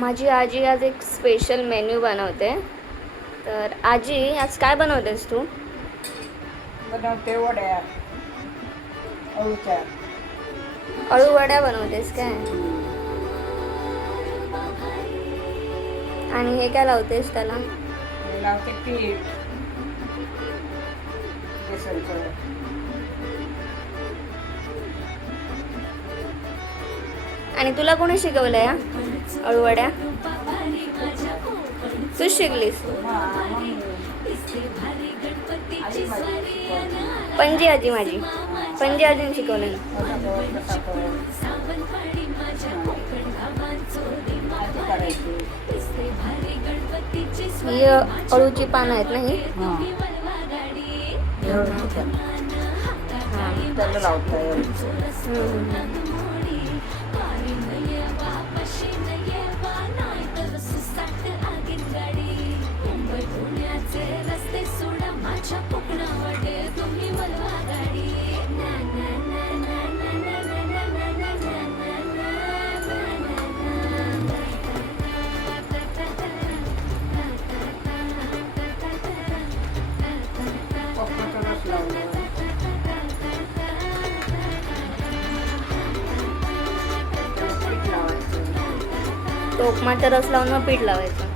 माझी आजी आज एक स्पेशल मेन्यू बनवते. तर आजी आज काय बनवतेस तू? बनवते वड्या अळूच्या. अळू वड्या बनवतेस काय? आणि हे काय लावतेस त्याला? मी लावते पीठ बेसनचं. आणि तुला कोणी शिकवलं या अळू वड्या? तू शिकलीस? पणजी आजी माझी पणजी आजीने शिकवलं. ही अळूची पानं आहेत ना ही? त्याला लावता टोकमाचा रस लावून मग पीठ लावायचं.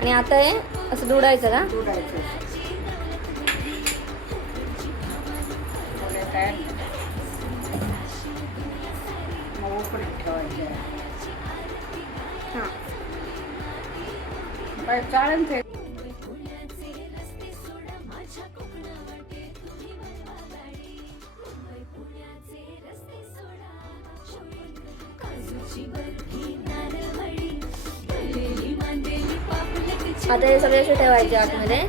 आणि आता हे असं दुडायचं का? हां चालेल ते. आता हे सगळे असे ठेवायचे आतमध्ये.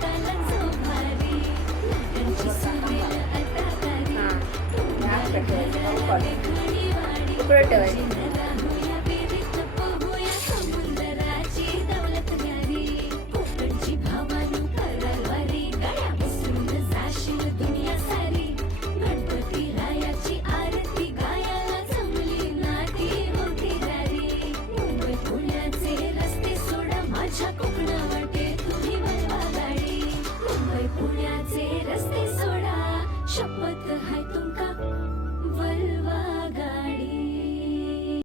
उकळत ठेवायचे. पुण्याचे रस्ते सोडा, शपथ